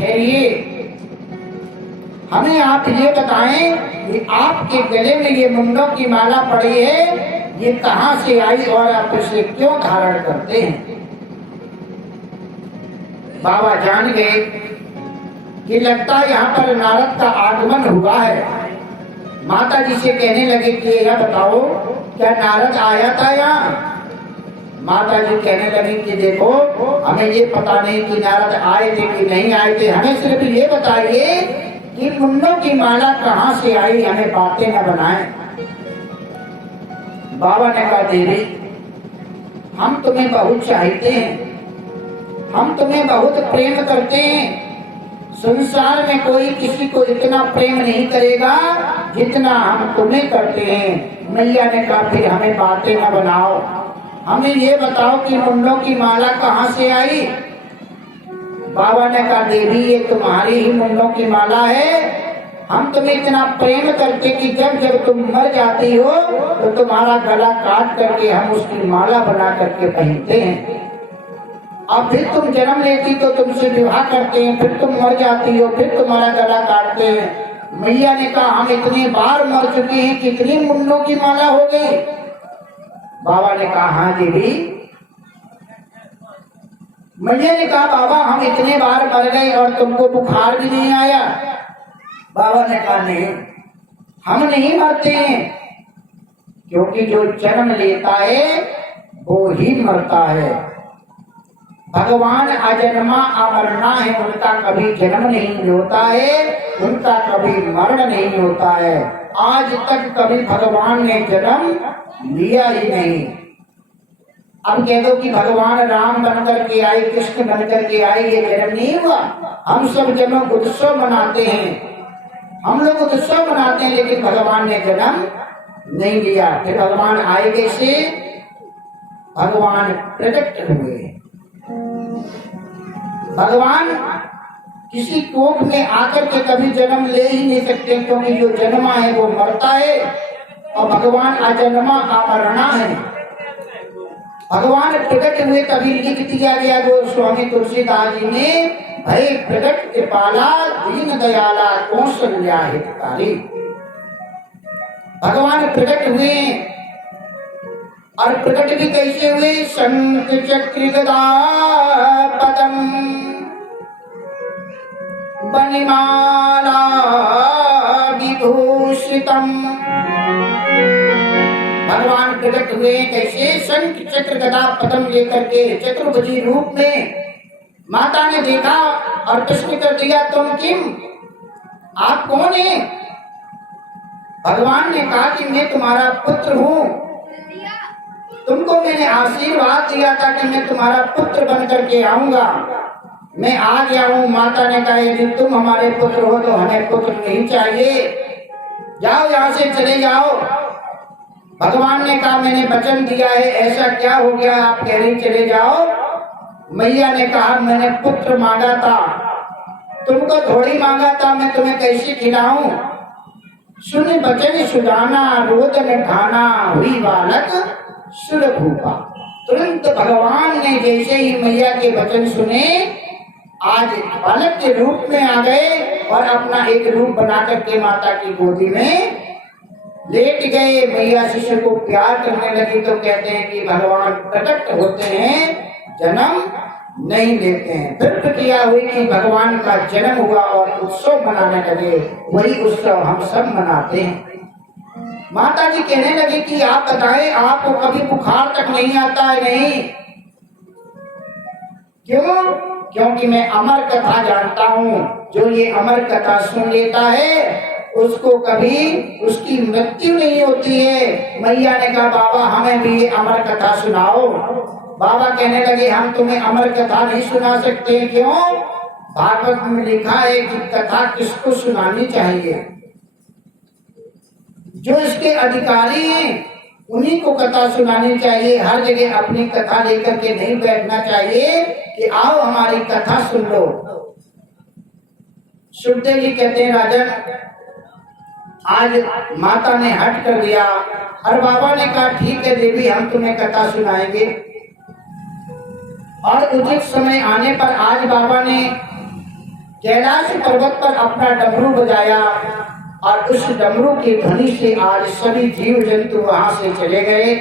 ठहरिए, हमें आप ये बताएं कि आपके गले में ये मुंडों की माला पड़ी है, ये कहां से आई और आप इसे क्यों धारण करते हैं। बाबा जान गए कि लगता है यहाँ पर नारद का आगमन हुआ है। माता जी से कहने लगे कि यह बताओ क्या नारद आया था यहाँ। माता जी कहने लगी कि देखो हमें ये पता नहीं कि नारद आए थे कि नहीं आए थे, हमें सिर्फ ये बताइए कि मुंडों की माला कहाँ से आई, हमें बातें न बनाएं। बाबा ने कहा देवी हम तुम्हें बहुत चाहते हैं, हम तुम्हें बहुत प्रेम करते हैं। संसार में कोई किसी को इतना प्रेम नहीं करेगा जितना हम तुम्हें करते हैं। मैया ने कहा फिर हमें बातें न बनाओ, हमें ये बताओ कि मुंडों की माला कहाँ से आई। बाबा ने कहा देवी ये तुम्हारी ही मुंडों की माला है। हम तुम्हें इतना प्रेम करते कि जब जब तुम मर जाती हो तो तुम्हारा गला काट करके हम उसकी माला बना करके पहनते हैं। अब फिर तुम जन्म लेती तो तुमसे विवाह करते हैं, फिर तुम मर जाती हो, फिर तुम्हारा गला काटते हैं। मैया ने कहा हम इतनी बार मर चुके हैं, कितनी मुंडों की माला हो गई। बाबा ने कहा हाँ देवी। मैया ने कहा बाबा हम इतने बार मर गए और तुमको बुखार भी नहीं आया। बाबा ने कहा नहीं हम नहीं मरते हैं, क्योंकि जो जन्म लेता है वो ही मरता है। भगवान अजन्मा अमरना है, उनका कभी जन्म नहीं होता है, उनका कभी मरण नहीं होता है। आज तक कभी भगवान ने जन्म लिया ही नहीं। अब कह दो कि भगवान राम बनकर के आए, कृष्ण बनकर के आए, ये जन्म नहीं हुआ। हम सब जन्म उत्सव मनाते हैं, हम लोग उत्सव मनाते हैं, लेकिन भगवान ने जन्म नहीं लिया। फिर भगवान आए कैसे? भगवान प्रकट हुए। भगवान किसी कोख में आकर के कभी जन्म ले ही नहीं सकते, क्योंकि जो जन्मा है वो मरता है और भगवान अजन्मा अमरना है। भगवान प्रकट हुए तभी लिख दिया गया वो स्वामी तुलसीदास जी ने, भय प्रकट कृपाला दीन दयाला कौशल्या हितकारी। भगवान प्रकट हुए और प्रकट भी कैसे हुए? शंख चक्र गदा पदम बनिमाला विभूषितम। भगवान प्रकट हुए कैसे? शंख चक्र गदा पदम लेकर के चतुर्भुजी रूप में। माता ने देखा और प्रश्न कर दिया तुम किम, आप कौन है? भगवान ने कहा कि मैं तुम्हारा पुत्र हूँ, तुमको मैंने आशीर्वाद दिया था कि मैं तुम्हारा पुत्र बन करके आऊंगा, मैं आ गया हूँ। माता ने कहा यदि तुम हमारे पुत्र हो तो हमें पुत्र नहीं चाहिए, जाओ यहाँ से चले जाओ। भगवान ने कहा मैंने वचन दिया है, ऐसा क्या हो गया आप कह रही चले जाओ। मैया ने कहा मैंने पुत्र मांगा था, तुमको थोड़ी मांगा था, मैं तुम्हें कैसे खिलाऊं। सुन बचन सुजाना रोदन खाना हुई बालक सुरभूपा। तुरंत भगवान ने जैसे ही मैया के वचन सुने आज बालक के रूप में आ गए और अपना एक रूप बना करके माता की गोदी में लेट गए। मैया शिशु को प्यार करने लगी तो कहते हैं कि भगवान प्रकट होते हैं, जन्म नहीं लेते हैं। फिर प्रक्रिया हुई कि भगवान का जन्म हुआ और उत्सव मनाने लगे, वही उत्सव हम सब मनाते हैं। माता जी कहने लगी कि आप बताएं आपको कभी बुखार तक नहीं आता है? नहीं। क्यों? क्योंकि मैं अमर कथा जानता हूँ, जो ये अमर कथा सुन लेता है उसको कभी उसकी मृत्यु नहीं होती है। मैया ने कहा बाबा हमें भी ये अमर कथा सुनाओ। बाबा कहने लगे हम तुम्हें अमर कथा नहीं सुना सकते। क्यों? भागवत में लिखा है कि कथा किसको सुनानी चाहिए, जो इसके अधिकारी हैं उन्हीं को कथा सुनानी चाहिए। हर जगह अपनी कथा लेकर के नहीं बैठना चाहिए कि आओ हमारी कथा सुन लो। सुखदेव जी कहते हैं राजन आज माता ने हट कर दिया और बाबा ने कहा ठीक है देवी हम तुम्हें कथा सुनाएंगे। और उचित समय आने पर आज बाबा ने कैलाश पर्वत पर अपना डमरू बजाया और उस डमरू की ध्वनि से आज सभी जीव जंतु वहां से चले गए।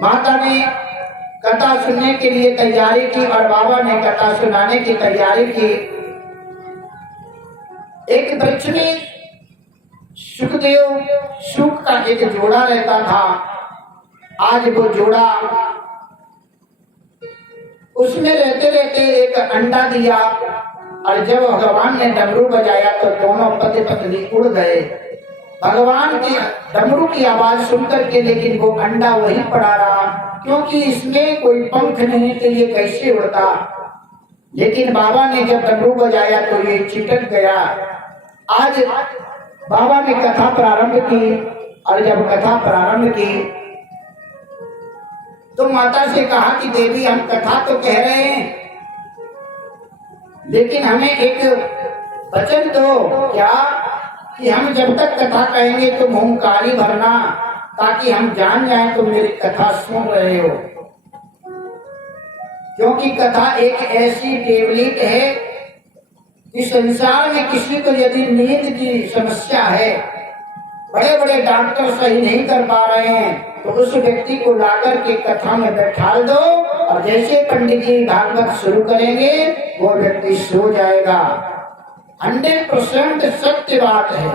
माता ने कथा सुनने के लिए तैयारी की और बाबा ने कथा सुनाने की तैयारी की। एक वृक्ष में सुखदेव सुख का एक जोड़ा रहता था। आज वो जोड़ा उसमें रहते रहते एक अंडा दिया और जब भगवान ने डमरू बजाया तो दोनों पति पत्नी उड़ गए। भगवान की डमरू की आवाज सुनकर के लेकिन वो अंडा वहीं पड़ा रहा, क्योंकि इसमें कोई पंख नहीं थे, ये कैसे उड़ता। लेकिन बाबा ने जब डमरू बजाया तो ये चिटक गया। आज बाबा ने कथा प्रारंभ की और जब कथा प्रारंभ की तो माता से कहा कि देवी हम कथा तो कह रहे हैं, लेकिन हमें एक वचन दो क्या कि हम जब तक कथा कहेंगे तुम ओंकारी भरना, ताकि हम जान जाएं तुम मेरी कथा सुन रहे हो। क्योंकि कथा एक ऐसी टेबलेट है कि संसार में किसी को यदि नींद की समस्या है, बड़े बड़े डॉक्टर सही नहीं कर पा रहे हैं, तो उस व्यक्ति को लाकर के कथा में बैठाल दो और जैसे पंडित जी भागवत शुरू करेंगे वो व्यक्ति सो जाएगा। 100% सत्य बात है।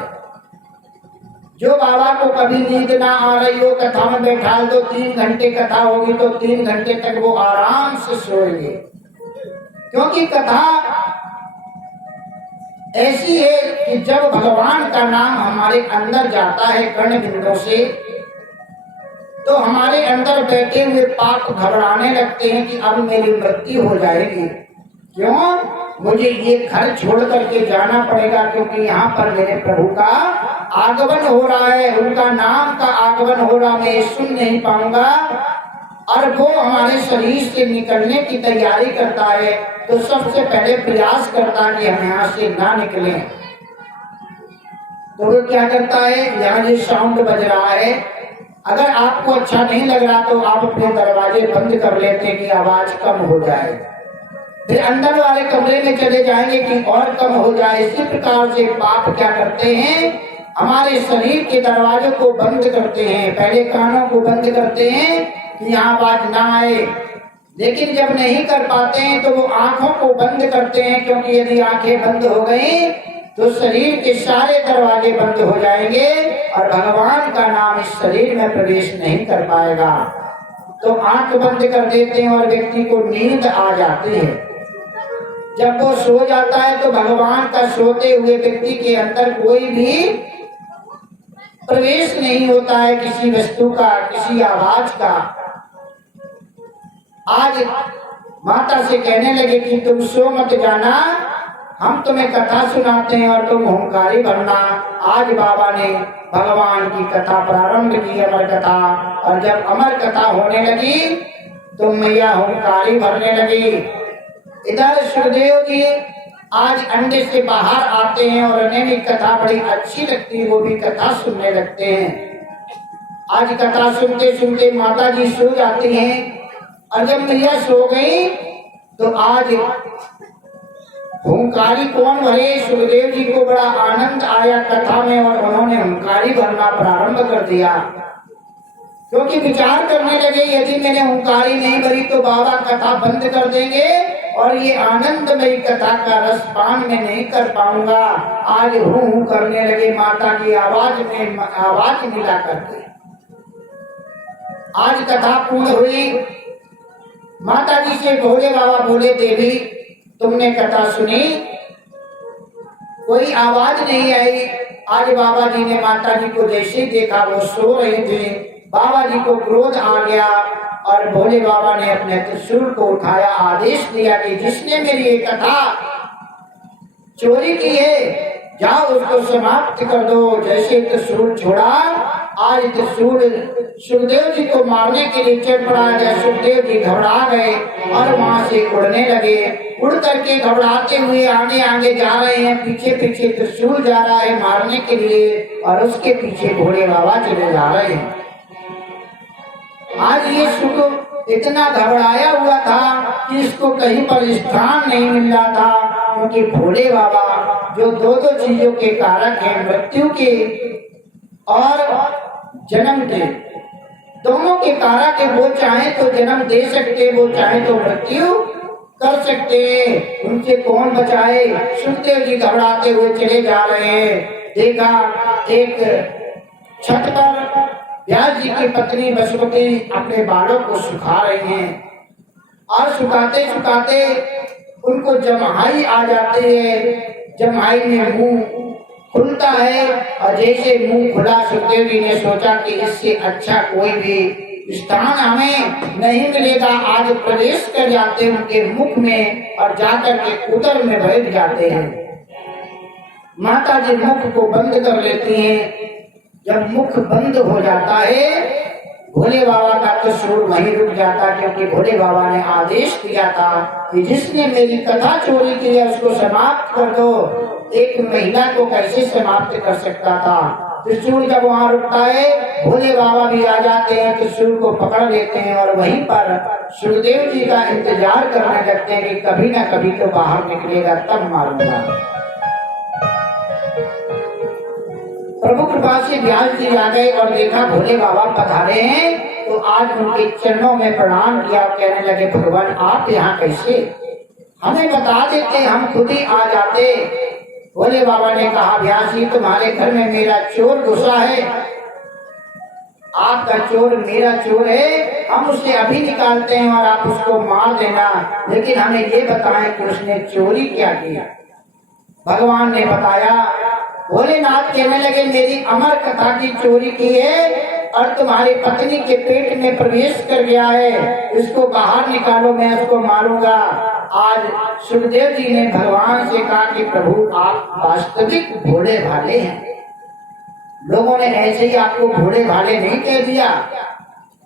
जो बाबा को कभी नींद ना आ रही हो, कथा में बैठाल दो, 3 घंटे कथा होगी तो 3 घंटे तक वो आराम से सोएंगे। क्योंकि कथा ऐसी है कि जब भगवान का नाम हमारे अंदर जाता है कर्ण बिंदु से, तो हमारे अंदर बैठे हुए पाप घबराने लगते हैं कि अब मेरी मृत्यु हो जाएगी। क्यों? मुझे ये घर छोड़ करके जाना पड़ेगा, क्योंकि यहाँ पर मेरे प्रभु का आगमन हो रहा है, उनका नाम का आगमन हो रहा, मैं सुन नहीं पाऊंगा। और वो हमारे शरीर से निकलने की तैयारी करता है, तो सबसे पहले प्रयास करता है कि हम यहाँ से ना निकले। तो वो क्या करता है, यहाँ जो साउंड बज रहा है, अगर आपको अच्छा नहीं लग रहा तो आप अपने दरवाजे बंद कर लेते हैं कि आवाज कम हो जाए। फिर अंदर वाले कमरे में चले जाएंगे कि और कम हो जाए। इसी प्रकार से पाप क्या करते हैं, हमारे शरीर के दरवाजों को बंद करते हैं। पहले कानों को बंद करते हैं कि यहाँ आवाज ना आए, लेकिन जब नहीं कर पाते हैं तो वो आंखों को बंद करते हैं, क्योंकि यदि आंखें बंद हो गई तो शरीर के सारे दरवाजे बंद हो जाएंगे और भगवान का नाम इस शरीर में प्रवेश नहीं कर पाएगा। तो आंख बंद कर देते हैं और व्यक्ति को नींद आ जाती है। जब वो सो जाता है तो भगवान का सोते हुए व्यक्ति के अंदर कोई भी प्रवेश नहीं होता है, किसी वस्तु का, किसी आवाज का। आज माता से कहने लगे कि तुम सो मत जाना, हम तुम्हें कथा सुनाते हैं और तुम ओंकारी भरना। आज बाबा ने भगवान की कथा प्रारंभ की, अमर कथा। और जब अमर कथा होने लगी तो मैया ओंकारी भरने लगी। इधर सुखदेव जी आज अंडे से बाहर आते हैं और उन्हें भी कथा बड़ी अच्छी लगती है, वो भी कथा सुनने लगते हैं। आज कथा सुनते सुनते माता जी सो जाती हैं और जब मैया सो गई तो आज ओंकारी कौन भरे। सुखदेव जी को बड़ा आनंद आया कथा में और उन्होंने ओंकारी भरना प्रारंभ कर दिया, क्योंकि विचार करने लगे यदि मैंने ओंकारी नहीं भरी तो बाबा कथा बंद कर देंगे और ये आनंदमयी कथा का रस पान में नहीं कर पाऊंगा। आज हूँ करने लगे माता की आवाज में आवाज मिला करके। आज कथा पूर्ण हुई। माता जी से भोले बाबा बोले, देवी तुमने कथा सुनी, कोई आवाज नहीं आई। आज बाबा जी ने माता जी को जैसे देखा वो सो रहे थे, बाबा जी को क्रोध आ गया और भोले बाबा ने अपने त्रिशूल को उठाया, आदेश दिया कि जिसने मेरी ये कथा चोरी की है जाओ उसको समाप्त कर दो। जैसे त्रिशूल छोड़ा, आज त्रिशूल सुखदेव जी को मारने के लिए चढ़ पड़ा गया। सुखदेव जी घबरा गए और वहां से उड़ने लगे। उड़ करके घबराते हुए आगे आगे जा रहे हैं, पीछे पीछे त्रिशूल जा रहा है मारने के लिए और उसके पीछे भोले बाबा चले जा रहे हैं। आज ये सुख इतना घबराया हुआ था कि इसको कहीं पर स्थान नहीं मिल रहा था। क्योंकि भोले बाबा जो दो दो चीजों के कारक हैं, मृत्यु के और जन्म के, दोनों के कारक है। वो चाहे तो जन्म दे सकते, वो चाहे तो मृत्यु कर सकते। उनसे कौन बचाए। सुखदेव जी घबराते हुए चले जा रहे हैं। देखा एक छत पर व्यास जी की पत्नी बसुमती अपने बालों को सुखा रही हैं और सुखाते सुखाते उनको जम्हाई आ जाती है। जम्हाई में मुंह खुलता है और जैसे मुंह खुला सुखदेव जी ने सोचा कि इससे अच्छा कोई भी स्थान हमें नहीं मिलेगा। आज प्रवेश कर जाते उनके मुख में और जाकर के उदर में बैठ जाते हैं। माता जी मुख को बंद कर लेती हैं। जब मुख बंद हो जाता है भोले बाबा का तो सुर वहीं रुक जाता, क्योंकि भोले बाबा ने आदेश दिया था कि जिसने मेरी कथा चोरी की है उसको समाप्त कर दो। एक महिला को कैसे समाप्त कर सकता था। त्रिशूल जब वहाँ रुकता है भोले बाबा भी आ जाते हैं, त्रिशूल को पकड़ लेते हैं और वहीं पर सुखदेव जी का इंतजार करने लगते हैं कि कभी ना कभी तो बाहर निकलेगा तब मारूंगा। प्रभु कृपा से व्यास जी आ गए और देखा भोले बाबा पधारे हैं, तो आज उनके चरणों में प्रणाम किया और कहने लगे भगवान आप यहाँ कैसे, हमें बता देते हम खुद ही आ जाते। भोले बाबा ने कहा व्यास जी तुम्हारे घर में मेरा चोर घुसा है। आपका चोर मेरा चोर है, हम उसे अभी निकालते हैं और आप उसको मार देना, लेकिन हमें ये बताएं कि उसने चोरी क्या किया। भगवान ने बताया। भोलेनाथ कहने लगे मेरी अमर कथा की चोरी की है और तुम्हारी पत्नी के पेट में प्रवेश कर गया है, इसको बाहर निकालो मैं उसको मारूंगा। आज सुखदेव जी ने भगवान से कहा कि प्रभु आप वास्तविक भोले भाले हैं। लोगों ने ऐसे ही आपको भोले भाले नहीं कह दिया,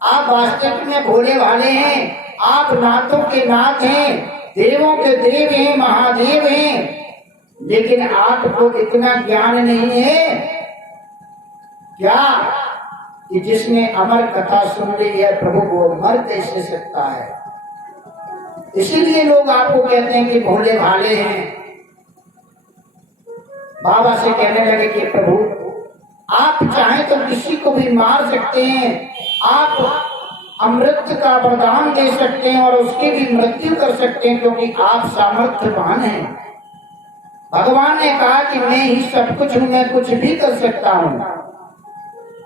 आप वास्तविक में भोले भाले हैं। आप नाथों के नाथ हैं, देवों के देव हैं, महादेव हैं, लेकिन आपको इतना ज्ञान नहीं है क्या कि जिसने अमर कथा सुन ली है प्रभु वो मर कैसे सकता है। इसीलिए लोग आपको कहते हैं कि भोले भाले हैं। बाबा से कहने लगे कि प्रभु आप चाहें तो किसी को भी मार सकते हैं, आप अमृत का वरदान दे सकते हैं और उसकी भी मृत्यु कर सकते हैं, क्योंकि आप सामर्थ्यवान हैं। भगवान ने कहा कि मैं ही सब कुछ हूँ, मैं कुछ भी कर सकता हूँ।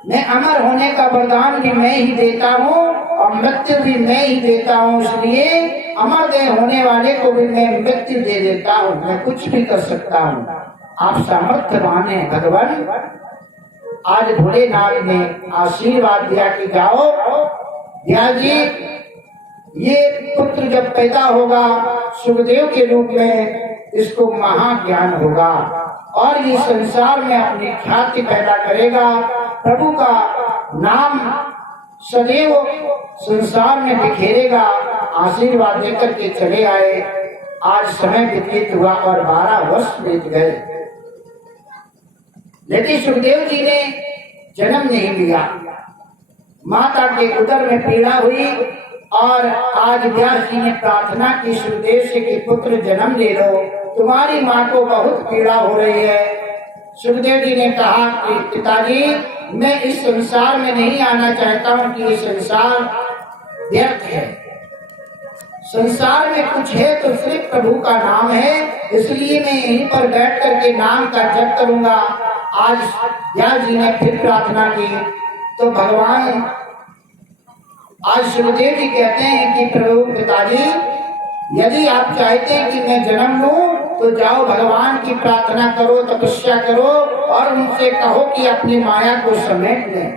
मैं अमर होने का वरदान भी मैं ही देता हूँ और मृत्यु भी मैं ही देता हूँ, इसलिए अमर देह होने वाले को भी मैं मृत्यु दे देता हूँ, मैं कुछ भी कर सकता हूँ। आप सामर्थ्यवान हैं भगवान। आज भोलेनाथ ने आशीर्वाद दिया कि जाओ व्यास जी, ये पुत्र जब पैदा होगा सुखदेव के रूप में इसको महाज्ञान होगा और ये संसार में अपनी ख्याति पैदा करेगा, प्रभु का नाम सदैव संसार में बिखेरेगा। आशीर्वाद देकर के चले आए। आज समय व्यतीत हुआ और 12 वर्ष बीत गए, लेकिन सुखदेव जी ने जन्म नहीं लिया। माता के उदर में पीड़ा हुई और आज व्यास जी ने प्रार्थना की सुखदेव से कि पुत्र जन्म ले लो, तुम्हारी माँ को बहुत पीड़ा हो रही है। सुखदेव जी ने कहा कि पिताजी मैं इस संसार में नहीं आना चाहता हूँ कि ये संसार व्यर्थ है, संसार में कुछ है तो सिर्फ प्रभु का नाम है, इसलिए मैं यहीं पर बैठ करके नाम का जप करूंगा। आज व्यास जी ने फिर प्रार्थना की तो भगवान आज सुखदेव जी कहते हैं कि प्रभु पिताजी यदि आप चाहते हैं कि मैं जन्म लूं तो जाओ भगवान की प्रार्थना करो, तपस्या करो और उनसे कहो कि अपनी माया को समेट लें।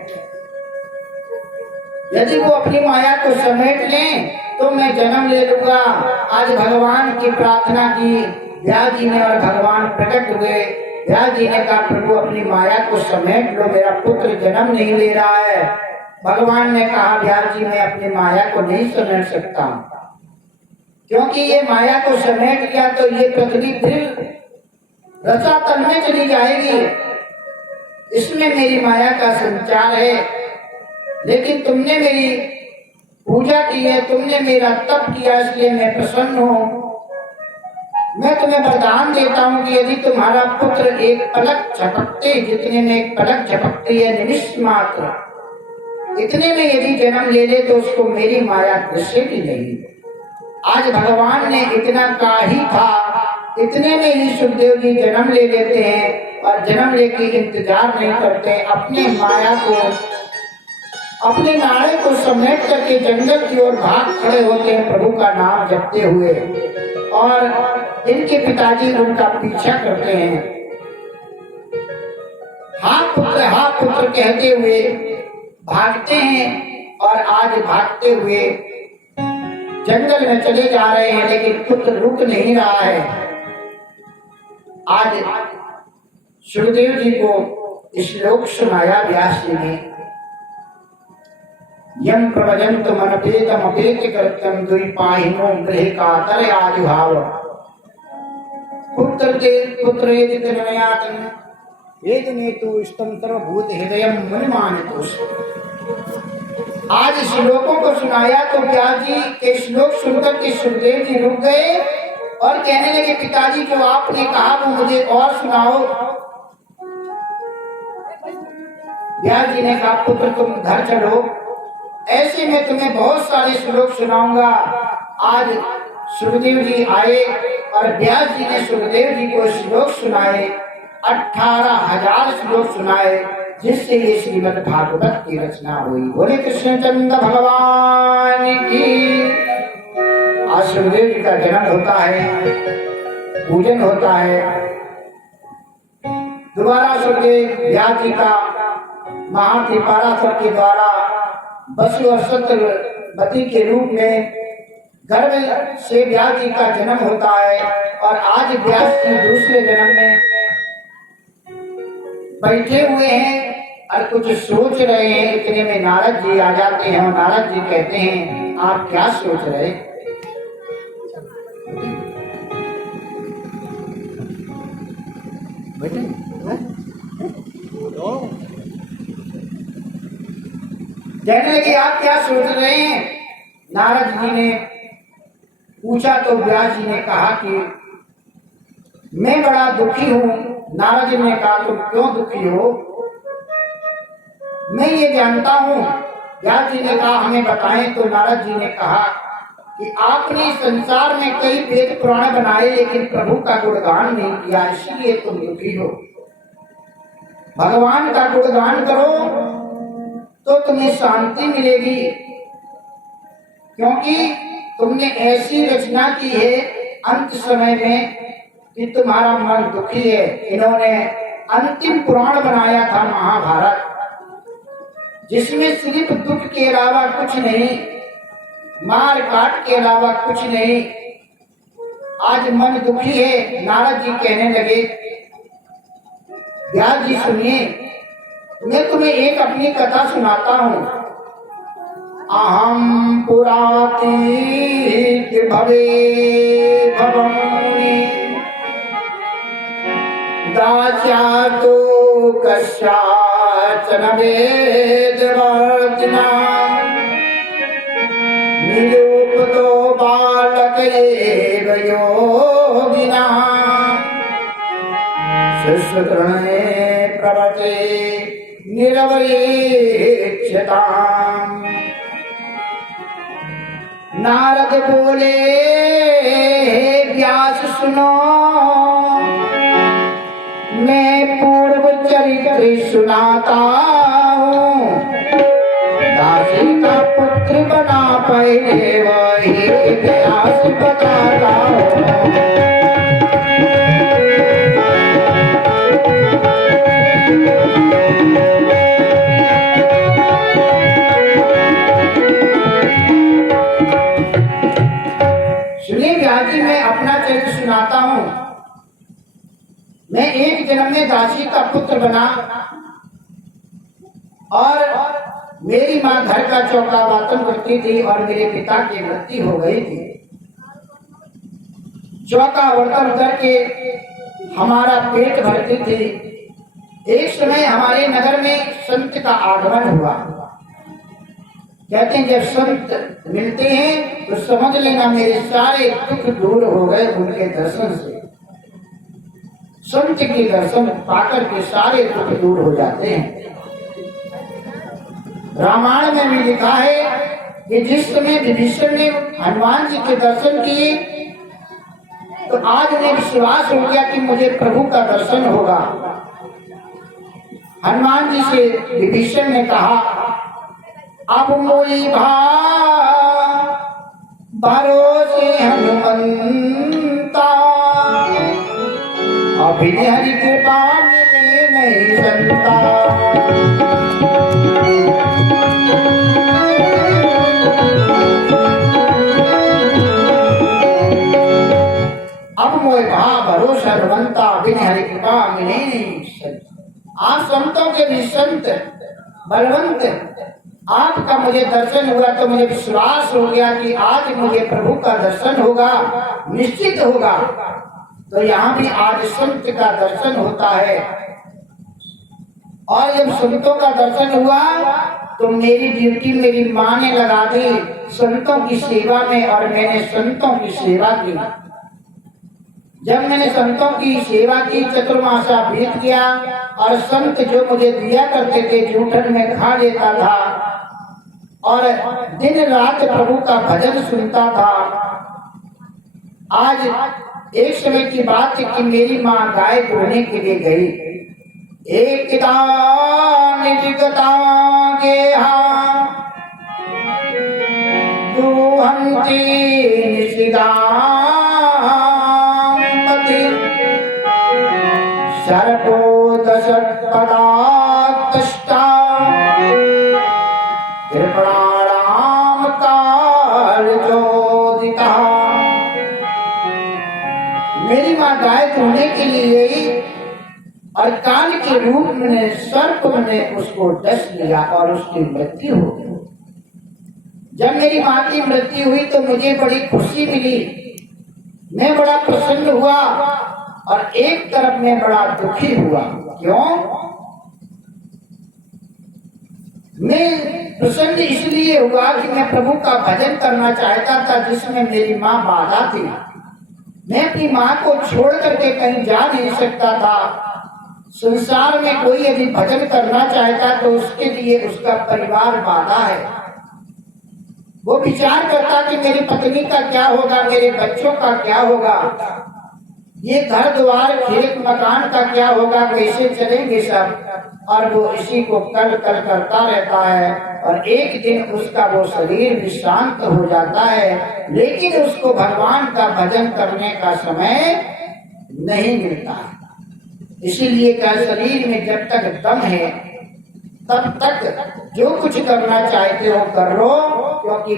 यदि वो अपनी माया को समेट लें तो मैं जन्म ले लूंगा। आज भगवान की प्रार्थना की व्यास जी ने और भगवान प्रकट हुए। व्यास जी ने कहा प्रभु अपनी माया को समेट लो, मेरा पुत्र जन्म नहीं ले रहा है। भगवान ने कहा व्यास जी मैं अपनी माया को नहीं समेट सकता, क्योंकि ये माया को समेट लिया तो ये पृथ्वी फिर रसातल में चली जाएगी, इसमें मेरी माया का संचार है। लेकिन तुमने मेरी पूजा की है, तुमने मेरा तप किया, इसलिए मैं प्रसन्न हूँ। मैं तुम्हें वरदान देता हूँ कि यदि तुम्हारा पुत्र एक पलक झपकते, जितने में एक पलक झपकती है निमिष मात्र, इतने में यदि जन्म ले ले तो उसको मेरी माया घुसेगी नहीं। आज भगवान ने इतना कहा ही था, इतने में ही सुखदेव जी जन्म ले लेते हैं और जन्म लेके इंतजार नहीं करते, अपने माया को, अपने नाड़े को समेट करके जंगल की ओर भाग खड़े होते हैं प्रभु का नाम जपते हुए, और इनके पिताजी उनका पीछा करते हैं। हाँ पुत्र कहते हुए भागते हैं और आज भागते हुए जंगल में चले जा रहे हैं, लेकिन पुत्र रुक नहीं रहा है। आज सुखदेव जी को श्लोक सुनाया व्यास जी ने, यम प्रवजंत मनपेतम अपेत कृत्यम द्विपाहिनो गृह कातर आजुभाव पुत्र ते पुत्रेति तन्मयातन वेदने तु स्तम सर्वभूत हृदयम मनिमानितोष। आज श्लोकों को सुनाया तो व्यास जी के श्लोक सुनकर के सुखदेव जी रुक गए और कहने लगे, पिताजी जो आपने कहा वो मुझे और सुनाओ। व्यास जी ने कहा, पुत्र तुम घर चलो, ऐसे में तुम्हें बहुत सारे श्लोक सुनाऊंगा। आज सुखदेव जी आए और व्यास जी ने सुखदेव जी को श्लोक सुनाए, 18,000 श्लोक सुनाए, जिससे ये श्रीमद् भागवत की रचना हुई। बोले कृष्णचंद्र भगवान की। आज सुखदेव जी का जन्म होता है, पूजन होता है, दोबारा सुखदेव व्यास जी का महाति पराशर के द्वारा वसु और सत्यवती के रूप में गर्भ से व्यास जी का जन्म होता है। और आज व्यास जी दूसरे जन्म में बैठे हुए हैं और कुछ सोच रहे हैं, इतने में नारद जी आ जाते हैं और नारद जी कहते हैं, आप क्या सोच रहे? कहने लगे, आप क्या सोच रहे हैं? नारद जी ने पूछा तो व्यास जी ने कहा कि मैं बड़ा दुखी हूं। नारद जी ने कहा, तुम क्यों दुखी हो? मैं ये जानता हूं। व्यास जी ने कहा, हमें बताएं। तो नारद जी ने कहा कि आपने संसार में कई वेद पुराण बनाए, लेकिन प्रभु का गुणगान नहीं किया, इसलिए तुम दुखी हो। भगवान का गुणगान करो तो तुम्हें शांति मिलेगी, क्योंकि तुमने ऐसी रचना की है अंत समय में कि तुम्हारा मन दुखी है। इन्होंने अंतिम पुराण बनाया था महाभारत, जिसमें सिर्फ दुख के अलावा कुछ नहीं, मार काट के अलावा कुछ नहीं। आज मन दुखी है। नारद जी कहने लगे, व्यास जी सुनिए, मैं तुम्हें एक अपनी कथा सुनाता हूँ। अहम पुराती भवे भवमुनि दास्या तो कस्याचन वेदवर्जना निरूपतो बालक एव योगिना शिष्यगणे प्रवते निरवरीक्षताम्। नारद बोले, व्यास सुनो, मैं पूर्व चरित्र सुनाता हूँ। दासी का पुत्र बना पहले वही इतिहास बताता हूँ। मैं अपना चरित्र सुनाता हूँ। मैं एक जन्म में दासी का पुत्र बना और मेरी माँ घर का चौका बर्तन करती थी और मेरे पिता की मृत्यु हो गई थी। चौका बर्तन करके हमारा पेट भरती थी। एक समय हमारे नगर में संत का आगमन हुआ। कहते हैं जब संत मिलते हैं तो समझ लेना मेरे सारे दुख दूर हो गए उनके दर्शन से। संत के दर्शन पाकर के सारे दुख दूर हो जाते हैं। रामायण में भी लिखा है कि जिस समय विभीषण ने हनुमान जी के दर्शन किए तो आज उन्हें विश्वास हो गया कि मुझे प्रभु का दर्शन होगा। हनुमान जी से विभीषण ने कहा, अब मोई भरोसे हनुमंता, अभी हरि कृपा मिले नहीं संता। अब मोए भरोसा हनुमंता, बिन हरि कृपा मिले नहीं संता। आप संतों के भी संत बलवंत, आपका मुझे दर्शन हुआ तो मुझे विश्वास हो गया कि आज मुझे प्रभु का दर्शन होगा, निश्चित होगा। तो यहाँ भी आज संत का दर्शन होता है। और जब संतों का दर्शन हुआ तो मेरी ड्यूटी मेरी माँ ने लगा दी संतों की सेवा में, और मैंने संतों की सेवा की। जब मैंने संतों की सेवा की, चतुर्मासा बीत गया और संत जो मुझे दिया करते थे जूठन में खा लेता था और दिन रात प्रभु का भजन सुनता था। आज एक समय की बात है कि मेरी माँ गाय धोने के लिए गई। एक सर्पो दशपदाष्टा कृपणाराम काल ज्योतिता। मेरी माँ गाय धोने के लिए गई और काल के रूप में सर्प ने उसको डस लिया और उसकी मृत्यु हो गई। जब मेरी माँ की मृत्यु हुई तो मुझे बड़ी खुशी मिली, मैं बड़ा प्रसन्न हुआ और एक तरफ में बड़ा दुखी हुआ। क्यों? मैं प्रसन्न इसलिए हुआ कि मैं प्रभु का भजन करना चाहता था जिसमें मेरी माँ बाधा थी। मैं अपनी माँ को छोड़ करके कहीं जा नहीं सकता था। संसार में कोई यदि भजन करना चाहता तो उसके लिए उसका परिवार बाधा है। वो विचार करता कि मेरी पत्नी का क्या होगा, मेरे बच्चों का क्या होगा, ये घर द्वार खेत मकान का क्या होगा, कैसे चलेंगे सब। और वो इसी को कल कल करता रहता है और एक दिन उसका वो शरीर भी शांत हो जाता है, लेकिन उसको भगवान का भजन करने का समय नहीं मिलता। इसीलिए क्या शरीर में जब तक दम है तब तक जो कुछ करना चाहते हो कर लो, क्योंकि